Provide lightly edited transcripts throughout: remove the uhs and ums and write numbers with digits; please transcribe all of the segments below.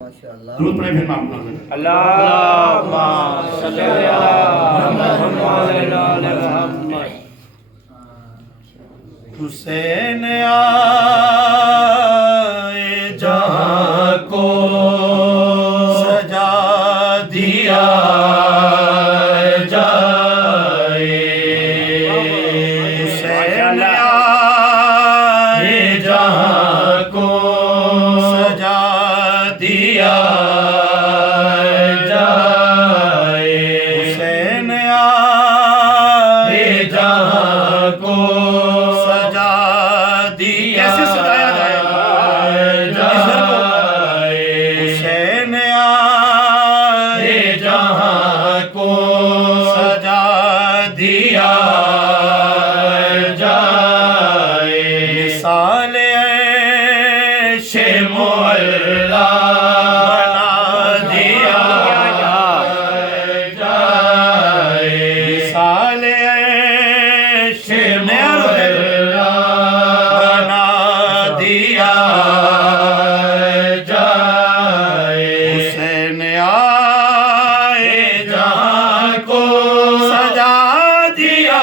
दुरूद पढ़े फिर माफ ना करें। अल्लाहुम्मा सल्ली अला मुहम्मद व अला मुहम्मद। हुसैन आए जहाँ को सजा दिया जाए। हुसैन आए जहाँ को सजा दिया जाए। हुसैन आए जहाँ को सजा दिया कैसे सजाया जाए। हुसैन आए जहाँ को सजा दिया जाए। मिसाल ऐशे मोहल्ला बना दिया जाए। मिसाल ऐशे मोहल्ला बना दिया जाए। हुसैन आए जहाँ को सजा दिया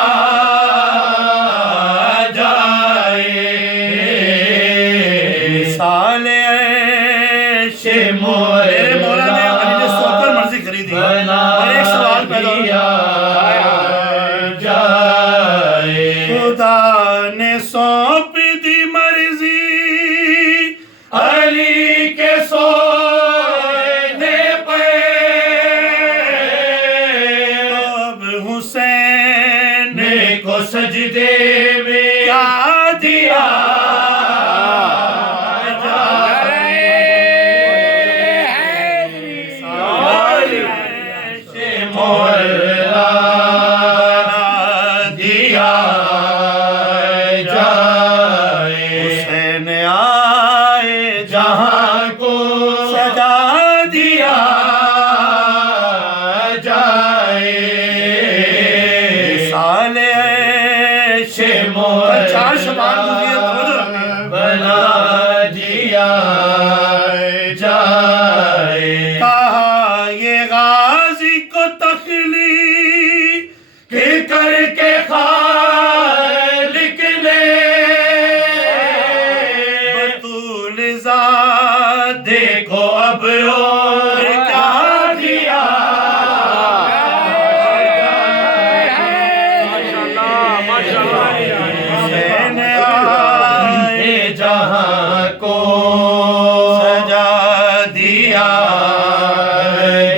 जाए। मिसाल ऐशे मौला ने अली ने सोकर मर्जी खरीदी और एक सवाल पैदा जाए। खुदा ने सौंप दी मर्जी अली के सोने पे। अब हुसैन को सजदे में क्या दिया मोहल्ला बना दिया जाए। हुसैन आए जहाँ को सजा दिया जाए। मिसाल ऐशे मोहल्ला चार शबान बना दिया जाए। कहा ये गाजी को तखलीक करके खालिक ने बतूल ज़ात देखो अब और क्या दिया। हुसैन आए जहाँ को सजा दिया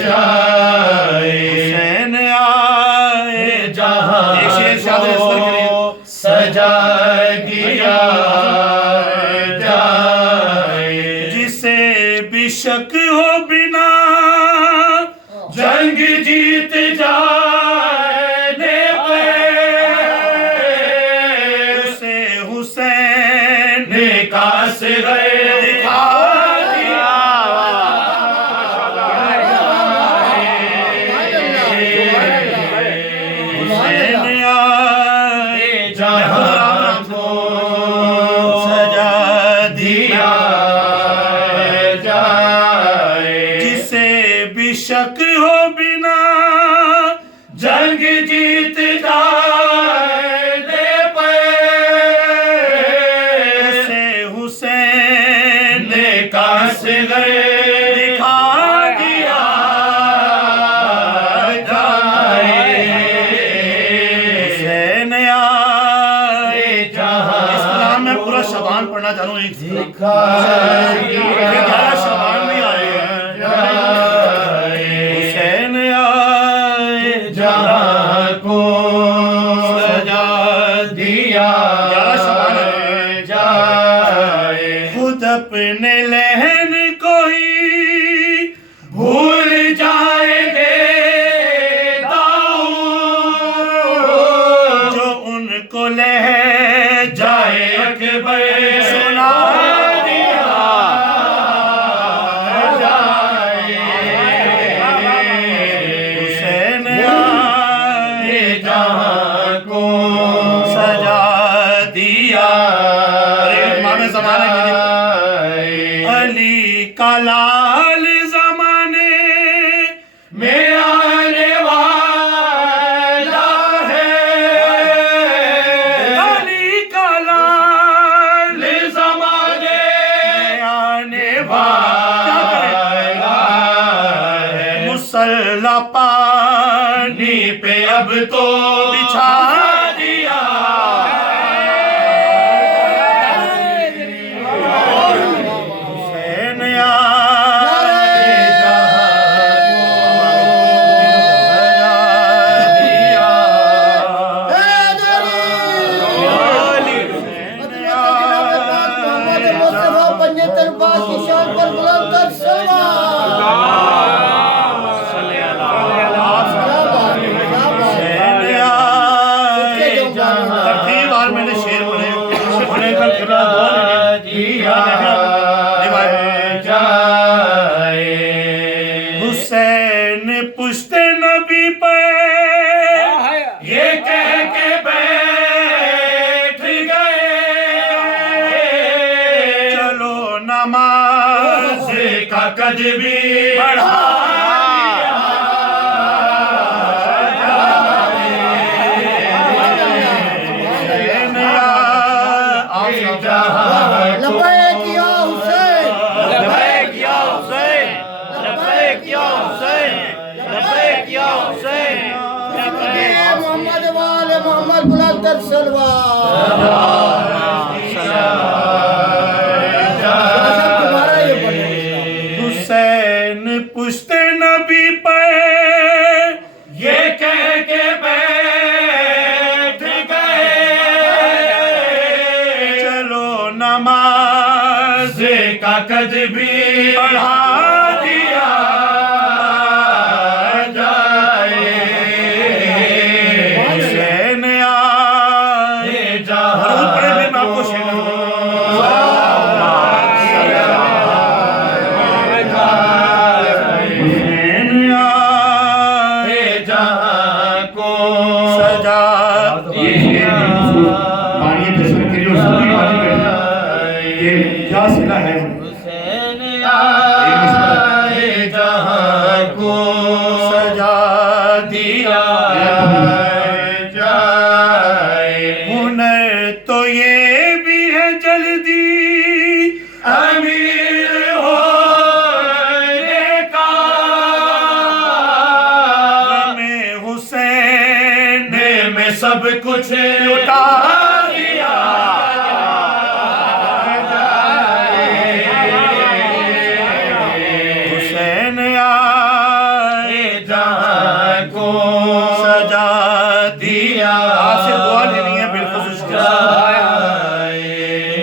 जाए। हुसैन आए जहाँ को सजा दिया जाए। जिसे भी शक हो बिना जंग जीत जाने पे उसे हुसैन का सिरे दिखा दिया। हुसैन आए जहाँ को सजा दिया जाए। जिसे भी शक हो बिना जंग जीत जाने पे उसे हुसैन का सिरे दिखा दिया जाए। हुसैन आए जहाँ इस्लाम में पूरा शबान पढ़ना चाहूँ एक शबान भी आए। हुसैन लाल जमाने में आने वाला है, अली का लाल जमाने में आने वाला है। मुसल्ला पानी पे अब तो बिछा दिया, हुसैन तरतीब और मैंने शेर पढ़े, पढ़े का कितना हुसैन पुश्ते नबी पे ये कह के बैठ गए, चलो नमाज का कद भी बढ़ा मोहम्मद बुलंद कर हुसैन पुश्ते नबी पे ये कह के बैठ गए, चलो नमाज का कद भी बढ़ा दिया जाए। हुसैन आए जहां पढ़े मैं आपको शेर क्या सिला है। हुसैन आए जहां को सजा दिया जाए, हुनर तो ये भी है जल्दी अमीर होने का, में हुसैन में सब कुछ लुटा दिया सजा दिया। आपसे दुआ लेनी है बिलखुसूस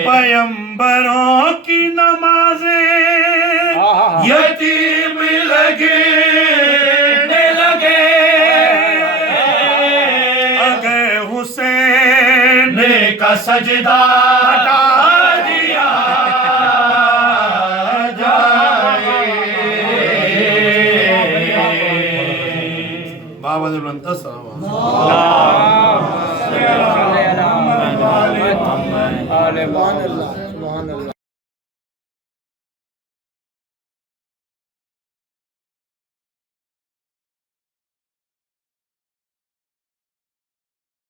पैगंबरों की नमाजें यतीम लगने लगे, अगर हुसैन का सजदा हटा दिया बाबा आले